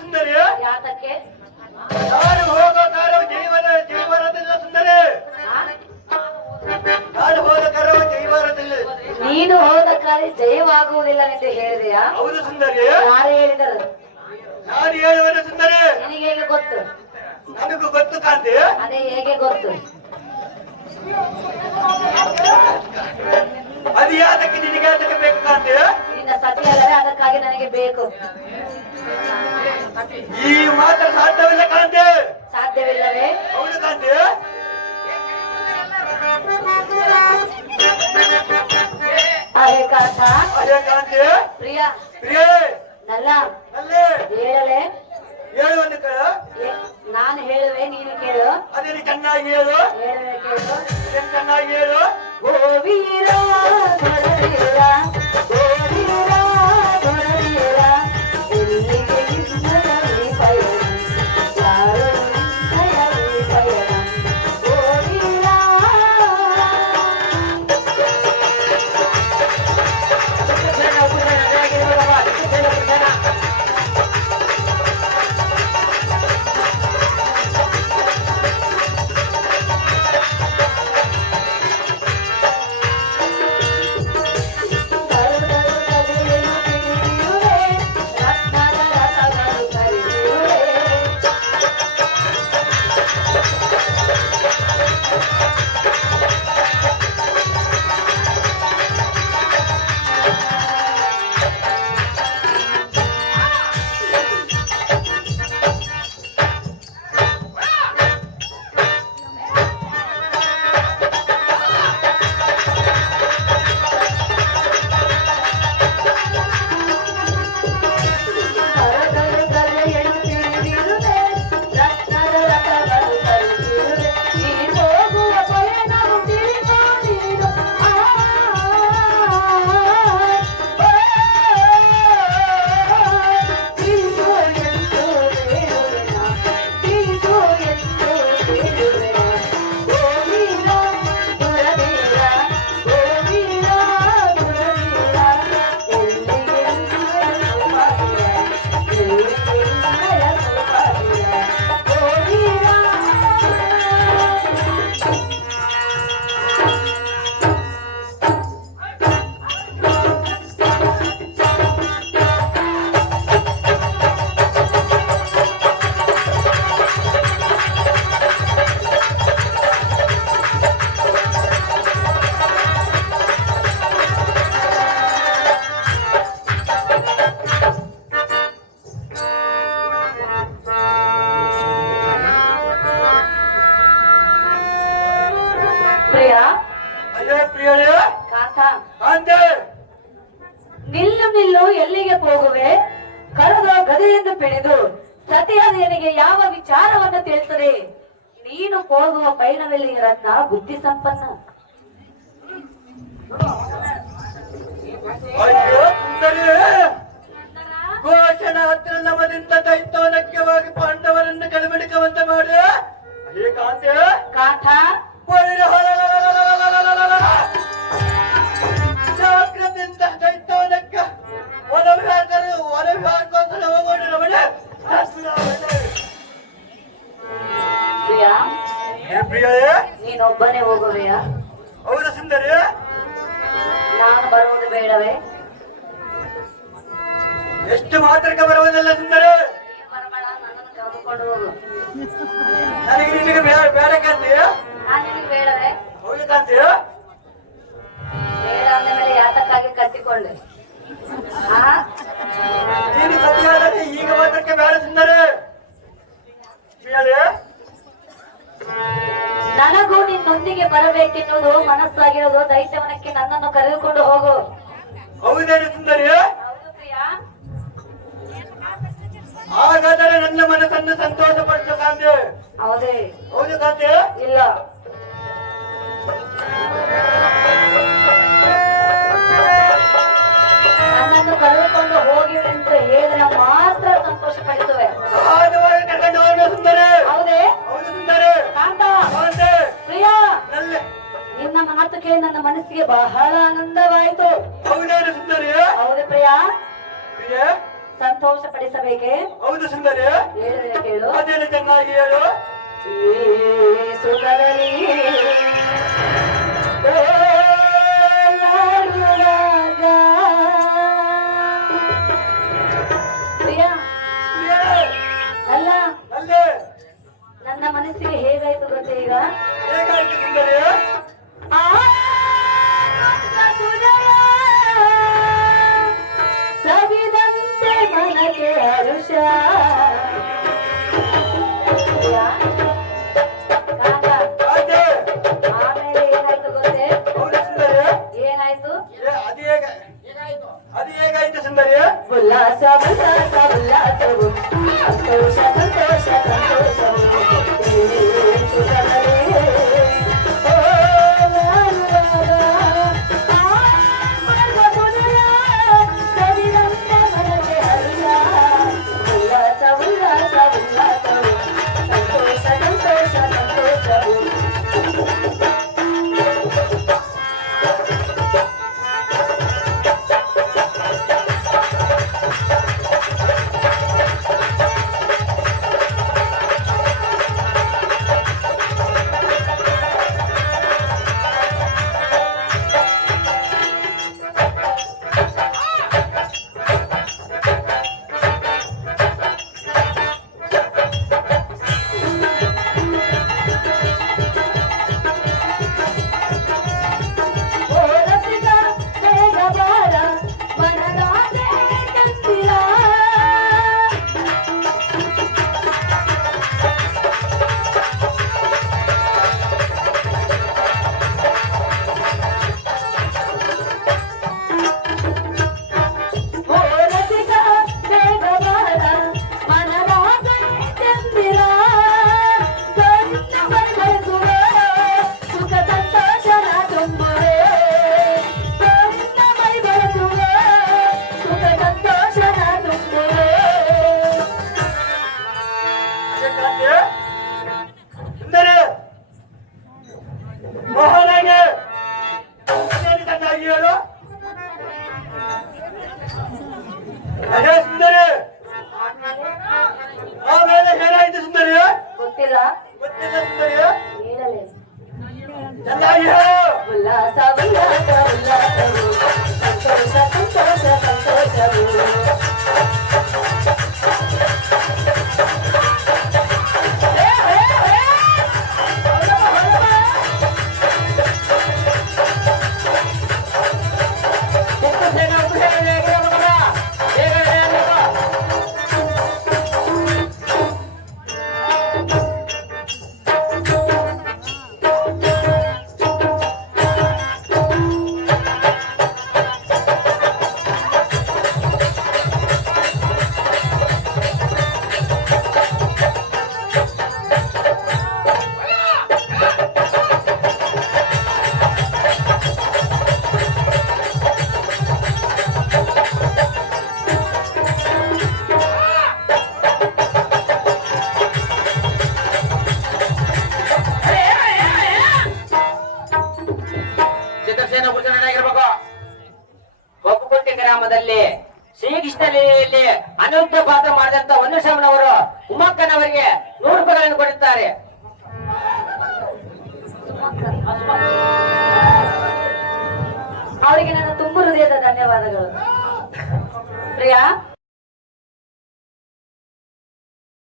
ಸುಂದರಿ? ಯಾತಕ್ಕೆ? ನಾನು ಹೋಗೋ ಕಾರವು ಜೈವರ ಜೈವರದಿಲ್ಲ ಸುಂದರಿ? ನಾನು ಹೋದ ಕಾರವು ಜೈವರದಿಲ್ಲ. ನೀನು ಹೋದ ಕಾರ್ಯ ಜಯವಾಗುವುದಿಲ್ಲ ಎಂದು ಹೇಳಿದೆಯಾ? ಹೌದು ಸುಂದರಿ. ಯಾರು ಹೇಳಿದರು? ನಾನು ಹೇಳುವನು ಸುಂದರಿ. ನಿನಗೆ ಹೇಗೆ ಗೊತ್ತು? ನನಗೂ ಗೊತ್ತು ಕಾಂತಿ. ಅದೇ ಹೇಗೆ ಗೊತ್ತು? ಅದು ಯಾತಕ್ಕೆ ನಿನಗೆ ಅದಕ್ಕೆ ಬೇಕು ಕಾಂತಿ? ನಿನ್ನ ಸತಿ ಅದಕ್ಕಾಗಿ ನನಗೆ ಬೇಕು. ಈ ಮಾತ್ರ ಸಾಧ್ಯವಿಲ್ಲ ಕಾಂತೆ. ಸಾಧ್ಯವಿಲ್ಲವೇ? ಹೌದು ಕಾಂತೆ. ಅರೆ ಕಾಂತ ಅರೆ ಕಾಂತೆ. ಪ್ರಿಯ. ಪ್ರಿಯ. ನಲ್ಲ. ಅಲ್ಲೇ ಹೇಳಲೆ. ಹೇಳು ಒಂದು ಏ- ನಾನು ಹೇಳುವೆ ನೀನು ಕೇಳು. ಅದೇ ಚೆನ್ನಾಗಿ ಹೇಳು. ಹೇಳುವೆ ಕೇಳು. ಚೆನ್ನಾಗಿ ಹೇಳು. ಓ ವೀರ ಎಲ್ಲಿಗೆ ಹೋಗುವೆ? ಕರದ ಗದೆಯನ್ನು ಪಿಡಿದು ಸತಿಯಾದನಿಗೆ ಯಾವ ವಿಚಾರವನ್ನು ತಿಳಿಸದೆ ನೀನು ಹೋಗುವ ಪೈನವೆಲ್ಲಿ ರತ್ನ ಬುದ್ಧಿ ಸಂಪನ್ನ. ಘೋಷಣ ಹತ್ರ ನಮದಿಂದ ದೈತ್ಯವಾಗಿ ಪಾಂಡವರನ್ನು ಕಡಿಮೆಡುಕುವಂತೆ ಮಾಡಿ. ಕಾಂತಿ ಕಾಂತ ಪ್ರಿಯ ಏ ಪ್ರಿಯಳೇ ನೀನೊಬ್ಬನೇ ಹೋಗುವೆಯಾ ಹೌದು ಸುಂದರಿ. ನಾನು ಬರುವುದು ಬೇಡವೇ? ಎಷ್ಟು ಮಾತ್ರಕ್ಕೆ ಬರುವುದಿಲ್ಲ ಸುಂದರಿ? ನಿನಗೆ ಬೇಡ ಬೇಡ ಮನಸ್ಸಾಗಿರೋದು ದೈತ್ಯವನಕ್ಕೆ ನನ್ನನ್ನು ಕರೆದುಕೊಂಡು ಹೋಗು. ಹೌದೇನು ಸುಂದರಿ ಹೌದು ಪ್ರಿಯಾ ಹಾಗಾದರೆ ನನ್ನ ಮನಸ್ಸನ್ನು ಸಂತೋಷಪಡಿಸು ಕಾಂತೆ ಹೌದೇ. ಹೌದು ಕಾಂತೆ ಇಲ್ಲ. ಮಾತು ಕೇಳಿ ನನ್ನ ಮನಸ್ಸಿಗೆ ಬಹಳ ಆನಂದವಾಯಿತು. ಹೌದು ಪ್ರಿಯಾ. ಸಂತೋಷ ಪಡಿಸಬೇಕೆ ಹೌದು ಸುಂದರಿ ಕೇಳು. ಅದೇನು ಚೆನ್ನಾಗಿ ಹೇಳು. ಸುಂದರಿ ನಾಡುವಾಗ ಗೊತ್ತಿಲ್ಲ ಗೊತ್ತಿಲ್ಲ ಸುಂದರಿಯ ಚಂದಾಗಿ ಅತಿಯುಕ್ತ ಪಾತ್ರ ಮಾಡಿದಂತ ವನ್ಯಶಾಮನವರು ಉಮಕ್ಕನವರಿಗೆ ನೂರು ರೂಪಾಯಿಗಳನ್ನು ಕೊಡುತ್ತಾರೆ. ಅವರಿಗೆ ನನ್ನ ತುಂಬ ಹೃದಯದ ಧನ್ಯವಾದಗಳು. ಪ್ರಿಯಾ?